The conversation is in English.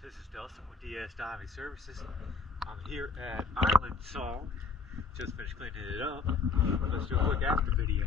This is Dustin with DS Diving Services. I'm here at Island Salt. Just finished cleaning it up. Let's do a quick after video.